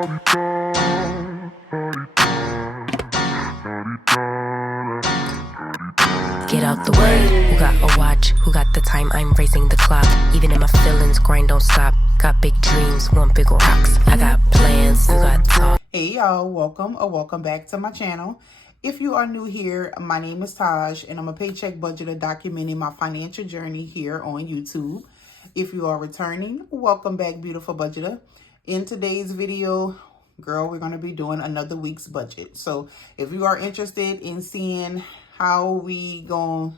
Get out the way. Who got a watch? Who got the time? I'm raising the clock. Even in my feelings, grind don't stop. Got big dreams, want bigger rocks. I got plans, you got talk. Hey y'all, welcome back to my channel. If you are new here, my name is Taj and I'm a paycheck budgeter documenting my financial journey here on YouTube. If you are returning, welcome back, beautiful budgeter. In today's video, girl, we're going to be doing another week's budget. So if you are interested in seeing how we gonna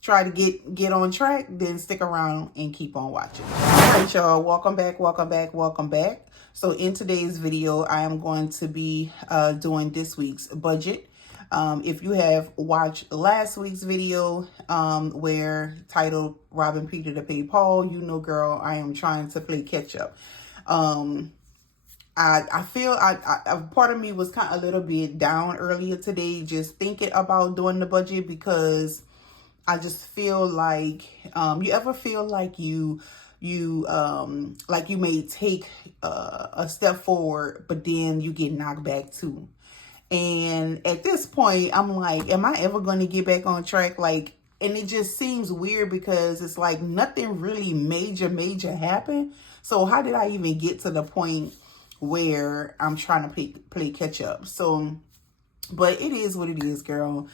try to get on track, then stick around and keep on watching. All right, y'all, welcome back. So in today's video, I am going to be doing this week's budget. If you have watched last week's video where titled Robbing Peter to Pay Paul, you know, girl, I am trying to play catch up. I feel part of me was kind of a little bit down earlier today, just thinking about doing the budget, because I just feel like, you ever feel like you may take a step forward, but then you get knocked back too. And at this point, I'm like, am I ever going to get back on track? Like, and it just seems weird because it's like nothing really major happened. So how did I even get to the point where I'm trying to play catch up? So, but it is what it is, girl.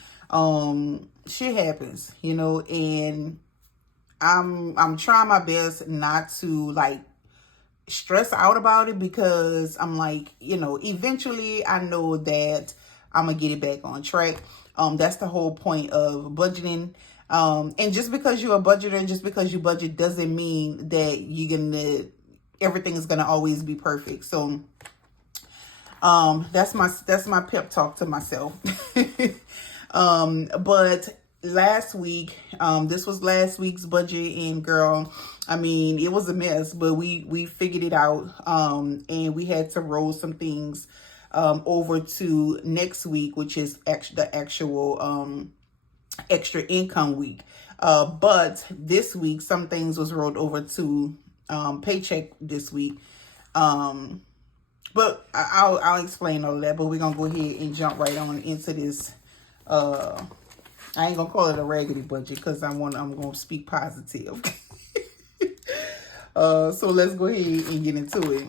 Shit happens, you know, and I'm trying my best not to like stress out about it, because I'm like, you know, eventually I know that I'm gonna get it back on track. That's the whole point of budgeting. And just because you're a budgeter, just because you budget doesn't mean that everything is gonna always be perfect. So that's my pep talk to myself. But last week, this was last week's budget, and girl, I mean, it was a mess, but we figured it out. And we had to roll some things over to next week, which is the actual extra income week. But this week, some things was rolled over to paycheck this week. But I'll explain all of that. But we're gonna go ahead and jump right on into this. I ain't gonna call it a raggedy budget because I'm gonna speak positive. So let's go ahead and get into it.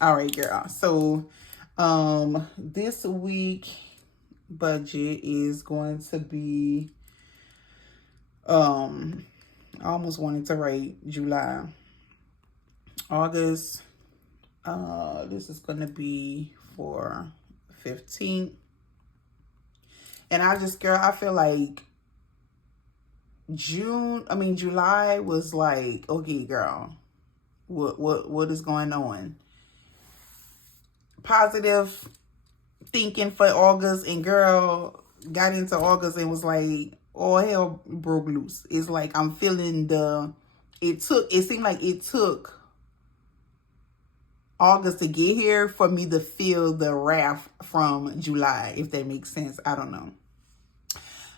All right, girl. So this week budget is going to be I almost wanted to write July. August, this is gonna be for 15th. And I feel like July was like, okay, girl, what is going on? Positive thinking for August, and girl, got into August and was like, all hell broke loose. It's like I'm feeling it seemed like it took August to get here for me to feel the wrath from July, if that makes sense. I don't know.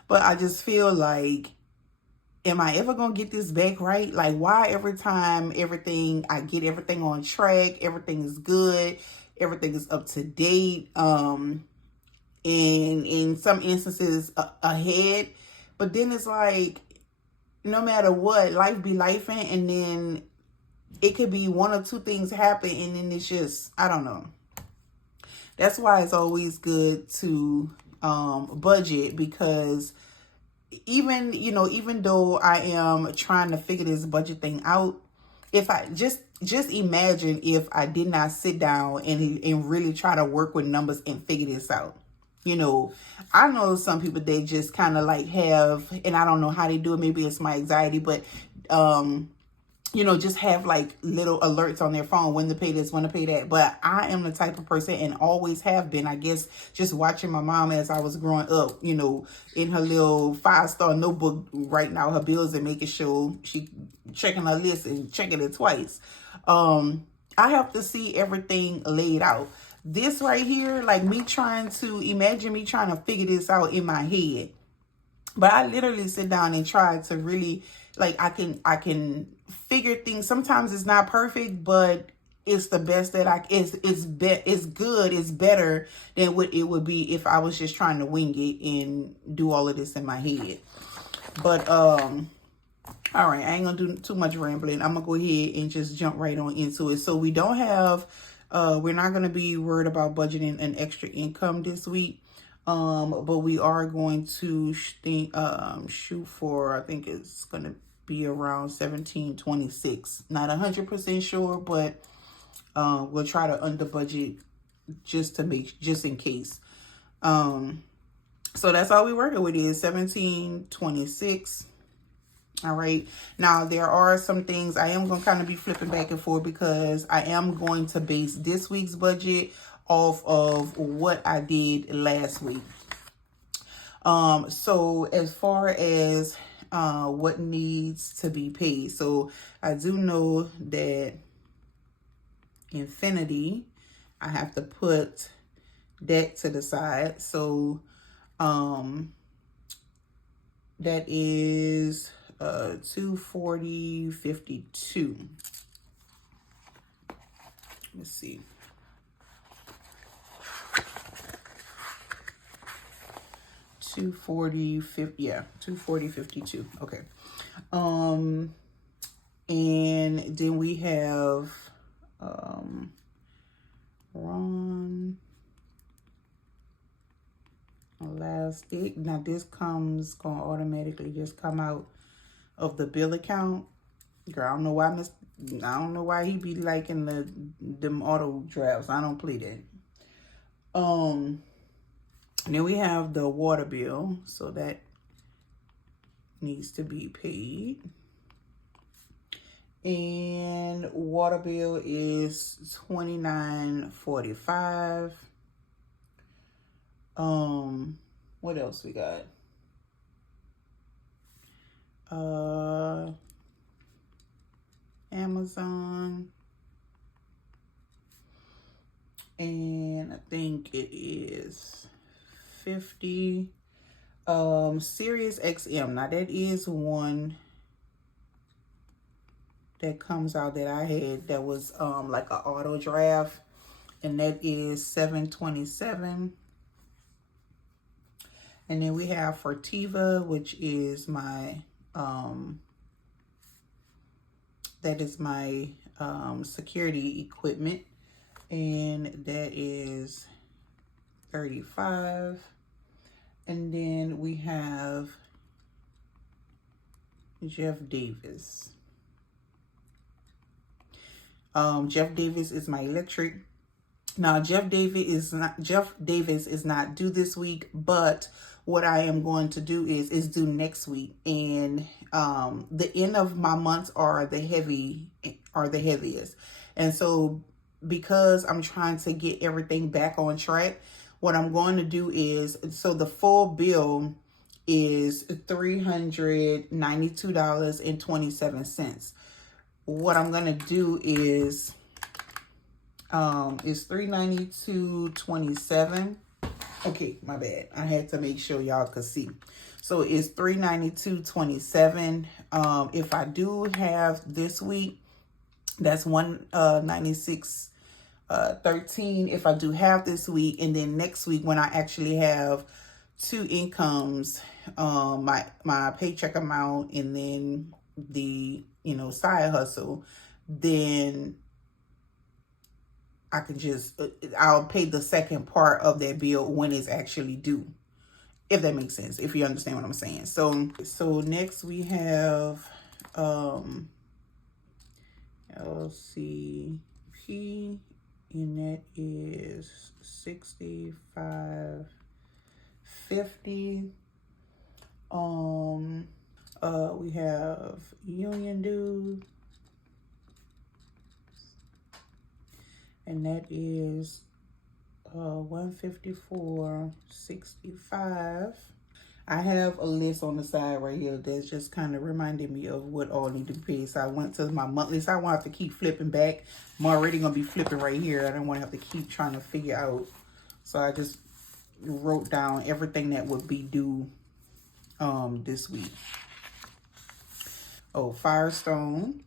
But I just feel like, am I ever going to get this back right? Like, why every time I get everything on track, everything is good, everything is up to date, and in some instances ahead. But then it's like, no matter what, life be lifing, and then it could be one or two things happen, and then it's just, I don't know. That's why it's always good to budget, because even though I am trying to figure this budget thing out, if I just imagine if I did not sit down and really try to work with numbers and figure this out. You know, I know some people, they just kind of like have, and I don't know how they do it, maybe it's my anxiety, but just have like little alerts on their phone when to pay this, when to pay that. But I am the type of person, and always have been, I guess, just watching my mom as I was growing up, you know, in her little 5-star notebook, writing out her bills and making sure she checking her list and checking it twice. I have to see everything laid out. This right here, like imagine me trying to figure this out in my head. But I literally sit down and try to really, like, I can figure things. Sometimes it's not perfect, but it's the best that it's good. It's better than what it would be if I was just trying to wing it and do all of this in my head. But all right, I ain't gonna do too much rambling. I'm gonna go ahead and just jump right on into it. So we don't have, we're not gonna be worried about budgeting an extra income this week. But we are going to shoot for, I think it's gonna be around 1726. Not 100% sure, but we'll try to under budget just in case. So that's all we're working with is 1726. All right. Now, there are some things I am going to kind of be flipping back and forth because I am going to base this week's budget off of what I did last week. So as far as what needs to be paid. So I do know that Infinity, I have to put that to the side. So that is 240.52. Let's see. Yeah, 240.52. Okay. And then we have Ron Elastic. Now this gonna automatically just come out of the bill account. Girl, I don't know why he be liking them auto drafts. I don't play that. Then we have the water bill, so that needs to be paid. And water bill is $29.45. What else we got? Amazon. And I think it is 50. Sirius XM. Now that is one that comes out that I had that was like an auto draft, and that is $7.27. And then we have Fortiva, which is my that is my security equipment, and that is $35. And then we have Jeff Davis. Jeff Davis is my electric. Now, Jeff Davis is not due this week, but what I am going to do is due next week. And the end of my months are the heaviest. And so because I'm trying to get everything back on track, what I'm going to do is, so the full bill is $392.27. What I'm going to do is $392.27. Okay, my bad. I had to make sure y'all could see. So it's $392.27. If I do have this week, that's $196.13. If I do have this week, and then next week when I actually have two incomes, my paycheck amount and then the side hustle, then I can just I'll pay the second part of that bill when it's actually due, if that makes sense, if you understand what I'm saying. So next we have LCP, and that is $65.50. We have Union Dues, and that is $154.65. I have a list on the side right here that's just kind of reminding me of what all need to be paid. So I went to my monthly, so I won't have to keep flipping back. I'm already going to be flipping right here. I don't want to have to keep trying to figure out. So I just wrote down everything that would be due this week. Oh, Firestone.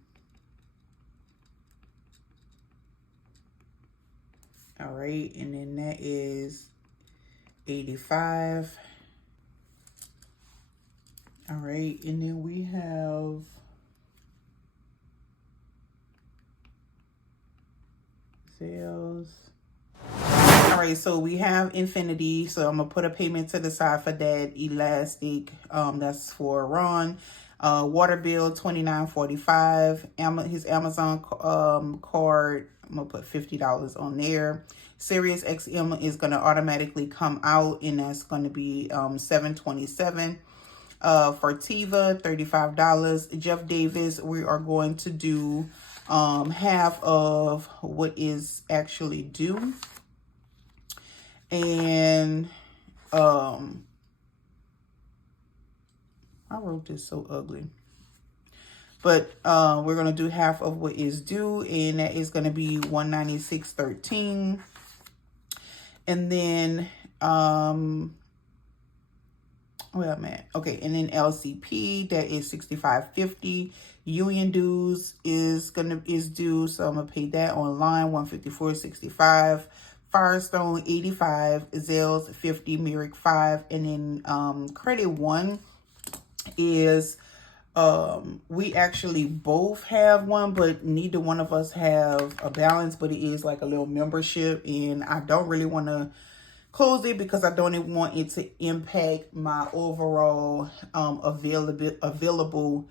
All right, and then that is 85. All right, and then we have sales. All right, so we have Infinity. So I'm gonna put a payment to the side for that. Elastic, that's for Ron. Water bill $29.45. His Amazon card, I'm gonna put $50 on there. Sirius XM is gonna automatically come out, and that's gonna be $7.27. For Tiva, $35. Jeff Davis, we are going to do half of what is actually due. And I wrote this so ugly. But we're going to do half of what is due, and that is going to be $196.13. And then where I'm at. Okay, and then LCP, that is $65.50. Union dues is due, so I'm gonna pay that online, $154.65. Firestone $85, Zales $50, Merrick $5, and then Credit One is we actually both have one, but neither one of us have a balance, but it is like a little membership, and I don't really want to close it because I don't even want it to impact my overall available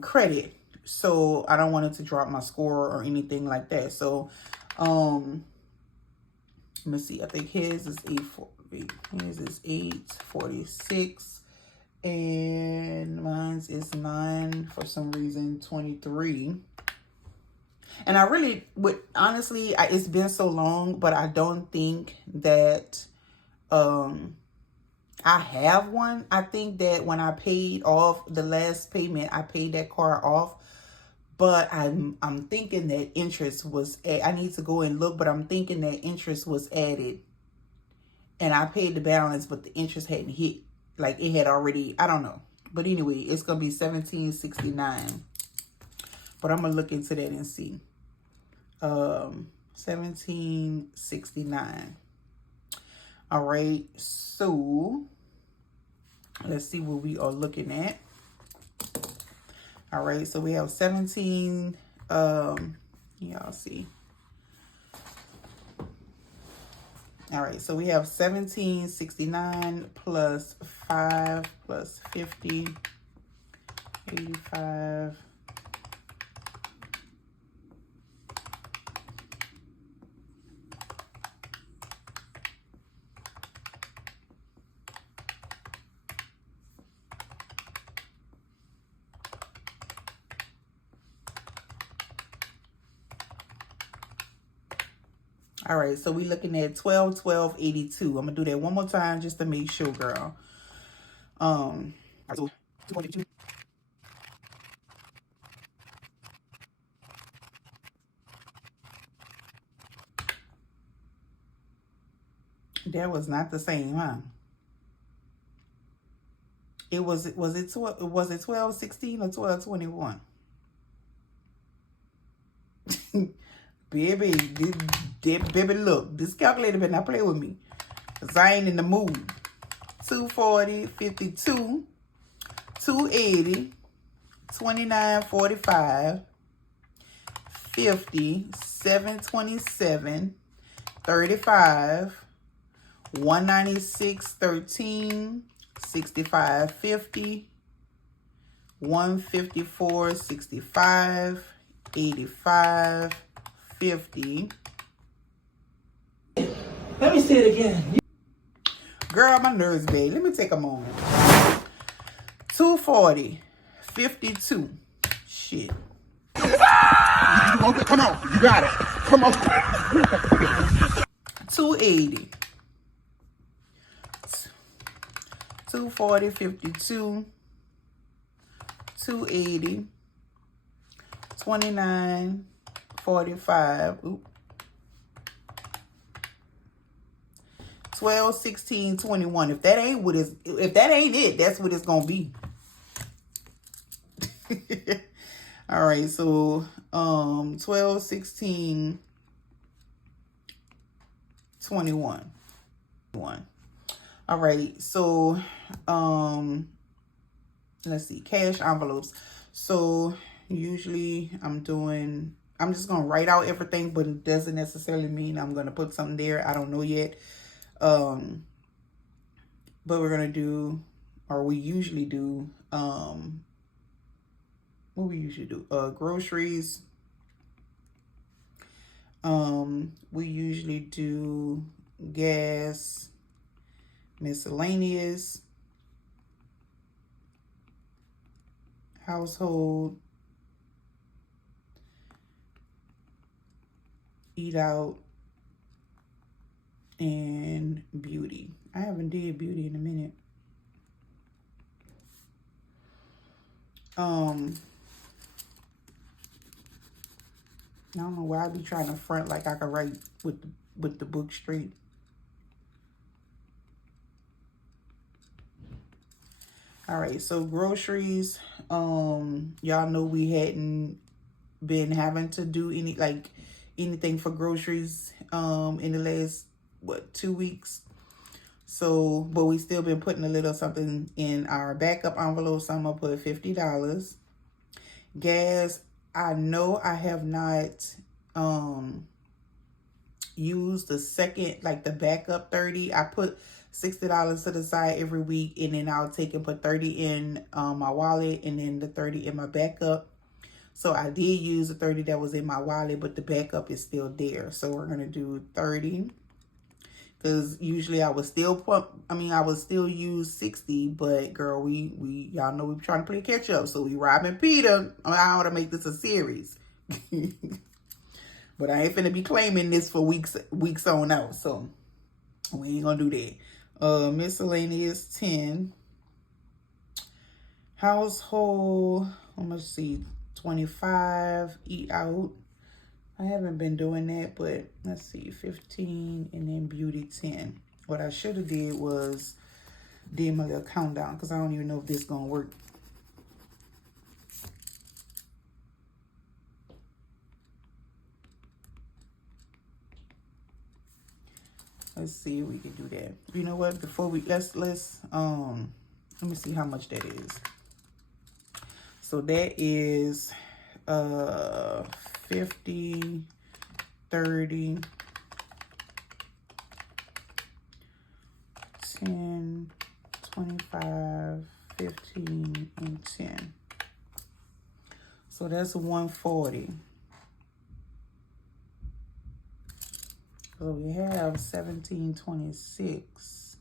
credit. So I don't want it to drop my score or anything like that. So let me see. I think his is 846 and mine's is 9 for some reason 23. And I really would, honestly, it's been so long, but I don't think that I have one. I think that when I paid off the last payment, I paid that car off. But I'm thinking that interest was, I need to go and look, but I'm thinking that interest was added. And I paid the balance, but the interest hadn't hit. Like it had already, I don't know. But anyway, it's going to be $17.69. But I'm going to look into that and see. $17.69. All right, so let's see what we are looking at. All right, so we have 17, y'all see. All right, so we have $17.69 plus 5 plus 50, 85. All right, so we looking at 12.82. I'm gonna do that one more time just to make sure, girl. So 2.52. That was not the same, huh? Was it 12.16 or 12.21? Baby, baby, look, this calculator better not play with me, cause I ain't in the mood. 240, 52, 280, 29.45, 50, 727, 35, 196.13, 65.50, 154.65, 85, 50. Let me see it again. Girl, my nerves bad. Let me take a moment. 240, 52. Shit. Come on, you got it. Come on. 280. 240, 52. 280. 29, 45. Oop. 12, 16, 21. If that ain't it, that's what it's gonna be. All right, so 12, 16, 21. All right, so let's see, cash envelopes. So usually I'm just gonna write out everything, but it doesn't necessarily mean I'm gonna put something there. I don't know yet. But we're gonna do, or we usually do, what we usually do, groceries. We usually do gas, miscellaneous, household, eat out, and beauty. I haven't did beauty in a minute. I don't know why I be trying to front like I can write with the book straight. All right, so groceries. Y'all know we hadn't been having to do anything for groceries in the last 2 weeks. So, but we still been putting a little something in our backup envelope. So I'm gonna put $50. Gas, I know I have not used the second, like the backup 30. I put $60 to the side every week, and then I'll take and put 30 in my wallet, and then the 30 in my backup. So I did use the 30 that was in my wallet, but the backup is still there. So we're gonna do 30. Because usually I would still use 60, but girl, we y'all know we're trying to play catch up. So we robbing Peter on how to make this a series. But I ain't finna be claiming this for weeks on out. So we ain't gonna do that. Miscellaneous 10. Household, let's see, 25. Eat out. I haven't been doing that, but let's see, 15, and then beauty 10. What I should have did was did my little countdown, because I don't even know if this is gonna work. Let's see if we can do that. You know what? Before we let me see how much that is. So that is 50, 30, 10, 25, 15, and 10. So that's 140. So we have 1726.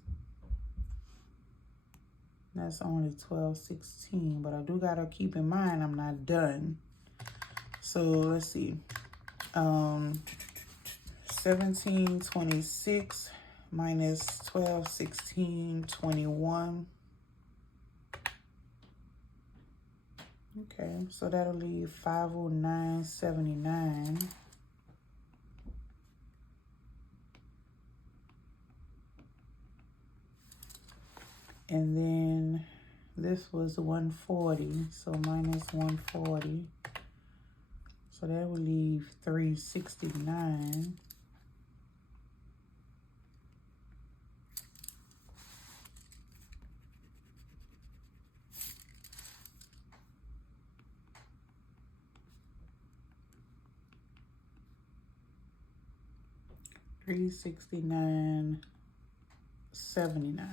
That's only 1216, but I do gotta keep in mind I'm not done. So let's see. 1726 minus 1216, 21. Okay, so that'll leave 509.79. And then this was 140, so minus 140. So that would leave 369. $369.79.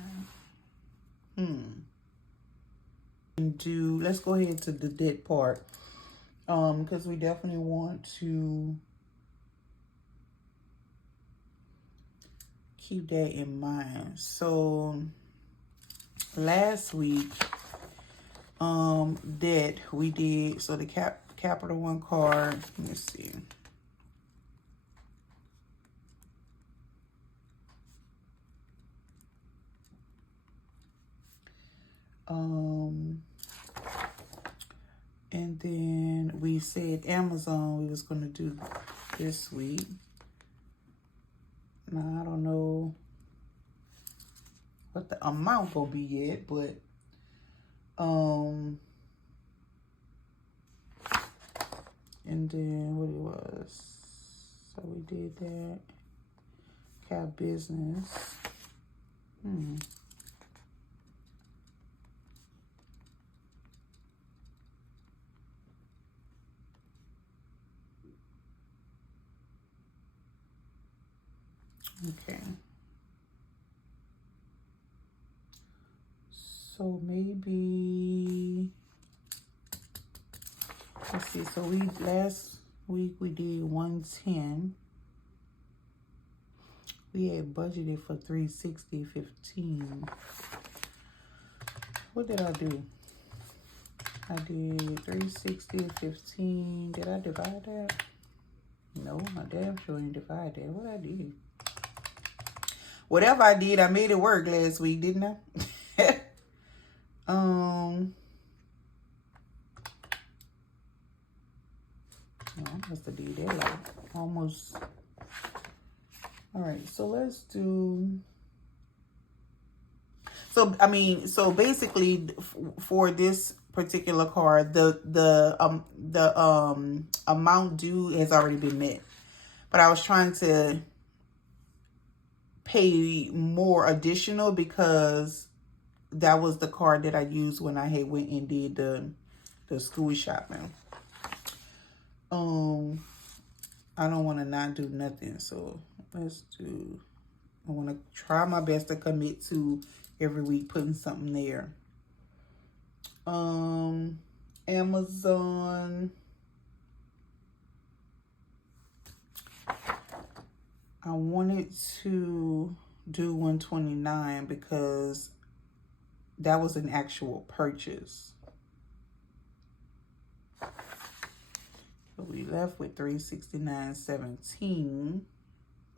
Let's go ahead to the debt part. Because we definitely want to keep that in mind. So last week, debt we did, so the Capital One card, let me see. And then we said Amazon we was going to do this week. Now, I don't know what the amount will be yet, but and then what it was. So we did that. have business. Okay. So maybe, let's see. So last week we did 110. We had budgeted for 360.15. What did I do? I did 360.15. Did I divide that? No, I damn sure ain't divide that. What I did? Whatever I did, I made it work last week, didn't I? I must have did that like almost. All right, so let's do. So I mean, so basically, for this particular card, the amount due has already been met, but I was trying to pay more additional because that was the card that I used when I had went and did the school shopping. I don't want to not do nothing, so let's do. I want to try my best to commit to every week putting something there. Amazon. I wanted to do 129 because that was an actual purchase. So we left with 369.17.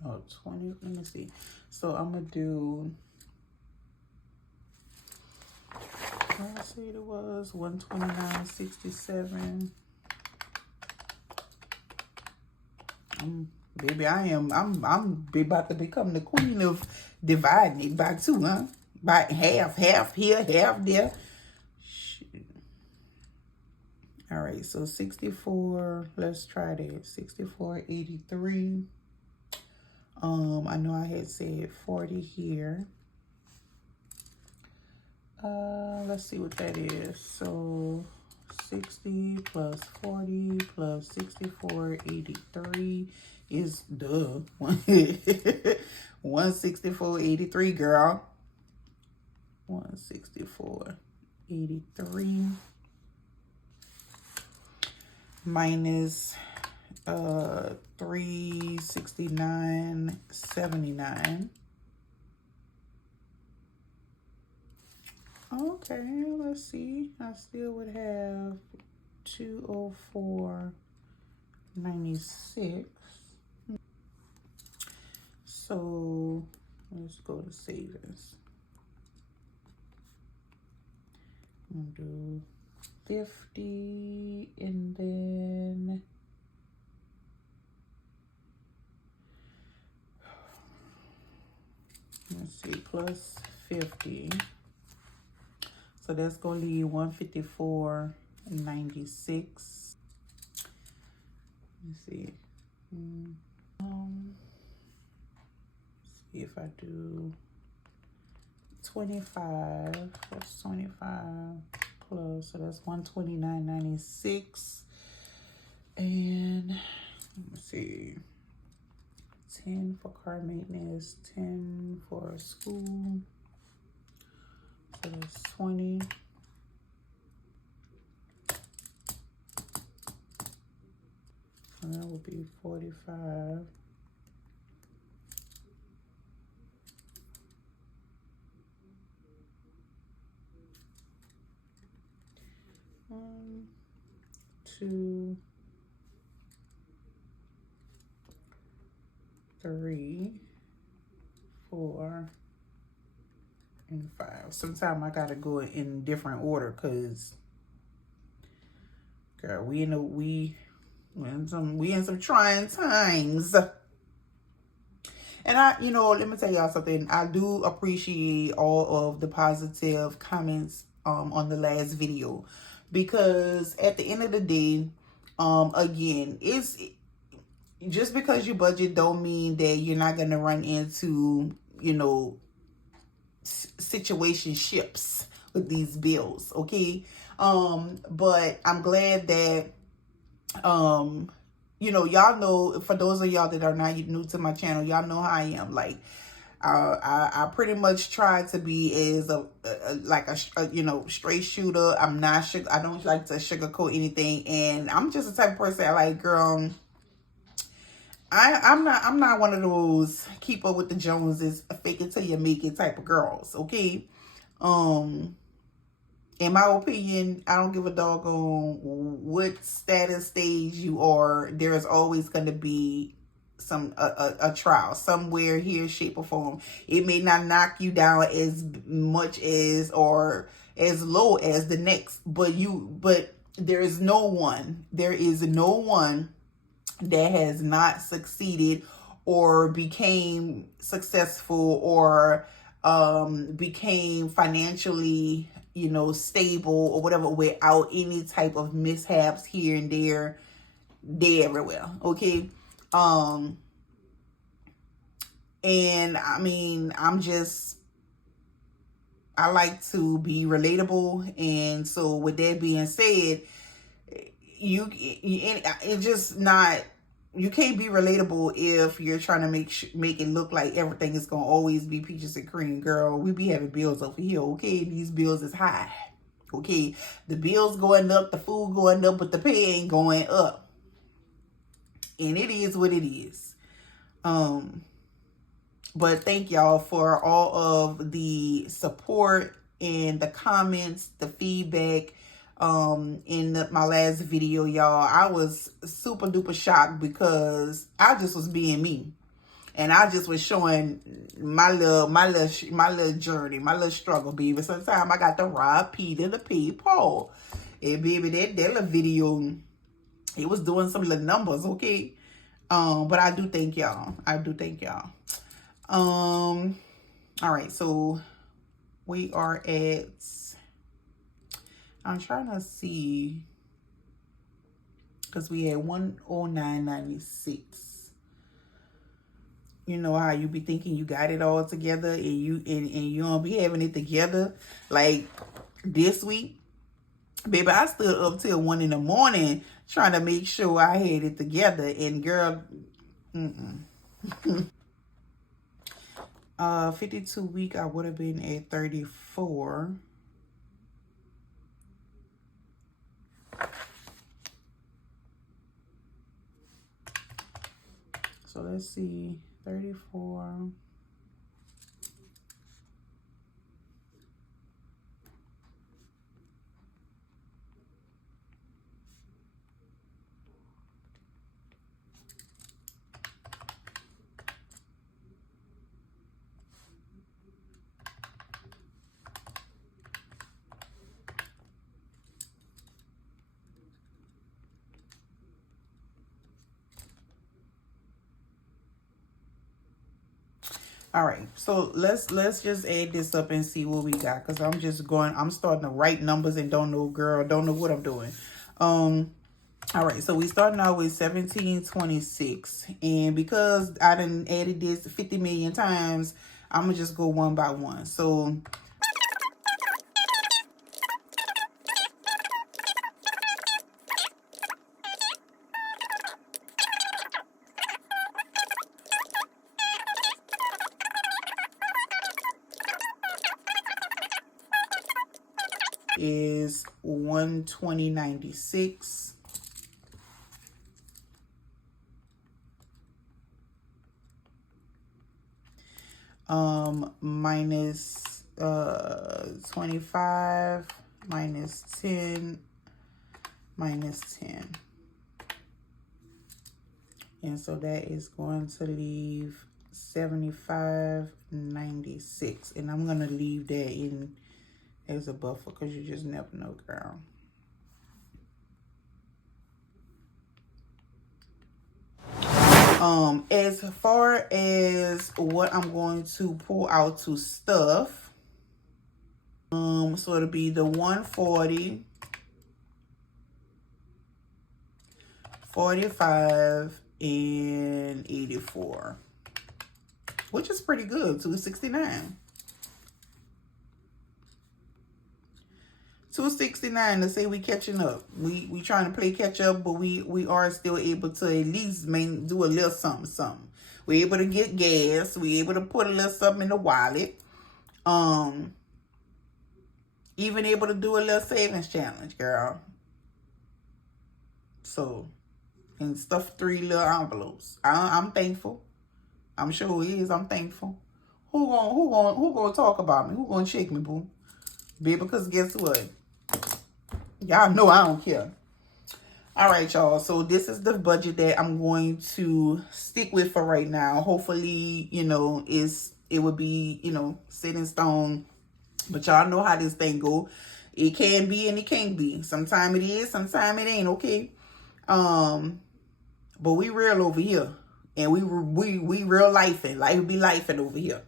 Oh, 20. Let me see. So I'm gonna do. I see it was 129.67. Baby, I'm about to become the queen of dividing it by two, huh? By half here, half there. Shoot. All right, so 64. Let's try that. 64.83. I know I had said 40 here. Let's see what that is. So 60 plus 40 plus 64.83 is 164.83, girl. 164.83 minus 369.79. Okay, let's see. I still would have 204.96. So let's go to savings. I'm gonna do 50 and then let's see, plus 50. So that's going to leave 154.96. Let's see. See if I do 25. That's 25 plus. So that's 129.96. And let me see. 10 for car maintenance, 10 for school. So that's 20. So that would be 45. One, 2, 3, 4, and 5. Sometimes I gotta go in different order because, girl, we in some trying times. And let me tell y'all something. I do appreciate all of the positive comments on the last video, because at the end of the day, again, just because you budget don't mean that you're not going to run into, you know, situationships with these bills, okay? But I'm glad that, you know, y'all know, for those of y'all that are not new to my channel, y'all know how I am. Like, I pretty much try to be as a you know, straight shooter. I'm not I don't like to sugarcoat anything, and I'm just the type of person that, like, girl, I'm not one of those keep up with the Joneses, fake it till you make it type of girls, okay? In my opinion, I don't give a doggone what status stage you are. There's always going to be a trial somewhere, here, shape, or form. It may not knock you down as much as or as low as the next, but there is no one that has not succeeded or became successful or became financially, you know, stable or whatever without any type of mishaps here and there. They everywhere, okay? And I mean, I like to be relatable, and so with that being said, it's just not, you can't be relatable if you're trying to make it look like everything is gonna always be peaches and cream. Girl, we be having bills over here, okay? These bills is high, okay? The bills going up, the food going up, but the pay ain't going up, and it is what it is. But thank y'all for all of the support and the comments, the feedback. In my last video, y'all, I was super duper shocked because I just was being me, and I just was showing my little journey, my little struggle, baby. Sometimes I got to rob Peter to pay Paul, and baby, that little video, it was doing some little numbers, okay? But I do thank y'all. All right, so we are at, I'm trying to see, because we had 109.96. You know how you be thinking you got it all together, and you don't be having it together. Like this week, baby, I stood up till 1 in the morning trying to make sure I had it together, and girl, 52 week, I would have been at 34. So let's see, 34. All right, so let's just add this up and see what we got, because I'm starting to write numbers and don't know what I'm doing. All right, so we starting out with 1726, and because I done added this 50 million times, I'm gonna just go one by one. So is 120.96. Minus 25 minus 10 minus 10. And so that is going to leave 75.96. And I'm going to leave that in as a buffer, because you just never know, girl. As far as what I'm going to pull out to stuff, so it'll be the 140, 45, and 84, which is pretty good. 269. 269. Let's say we catching up. We trying to play catch up, but we are still able to at least do a little something. We're able to get gas. We're able to put a little something in the wallet. Even able to do a little savings challenge, girl. So, and stuff 3 little envelopes. I'm thankful. I'm sure it is. I'm thankful. Who gonna talk about me? Who gonna shake me, boo? Baby, because guess what? Y'all know I don't care. All right, y'all. So this is the budget that I'm going to stick with for right now. Hopefully, you know, it would be, you know, set in stone. But y'all know how this thing go. It can be and it can't be. Sometimes it is, sometimes it ain't, okay? But we real over here. And we real lifing. Life be lifing over here.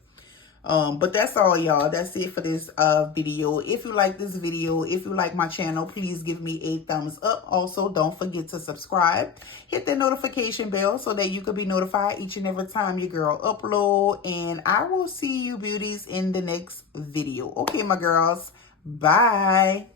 But that's all, y'all. That's it for this video. If you like this video, if you like my channel, please give me a thumbs up. Also, don't forget to subscribe. Hit the notification bell so that you can be notified each and every time your girl upload. And I will see you beauties in the next video. Okay, my girls. Bye.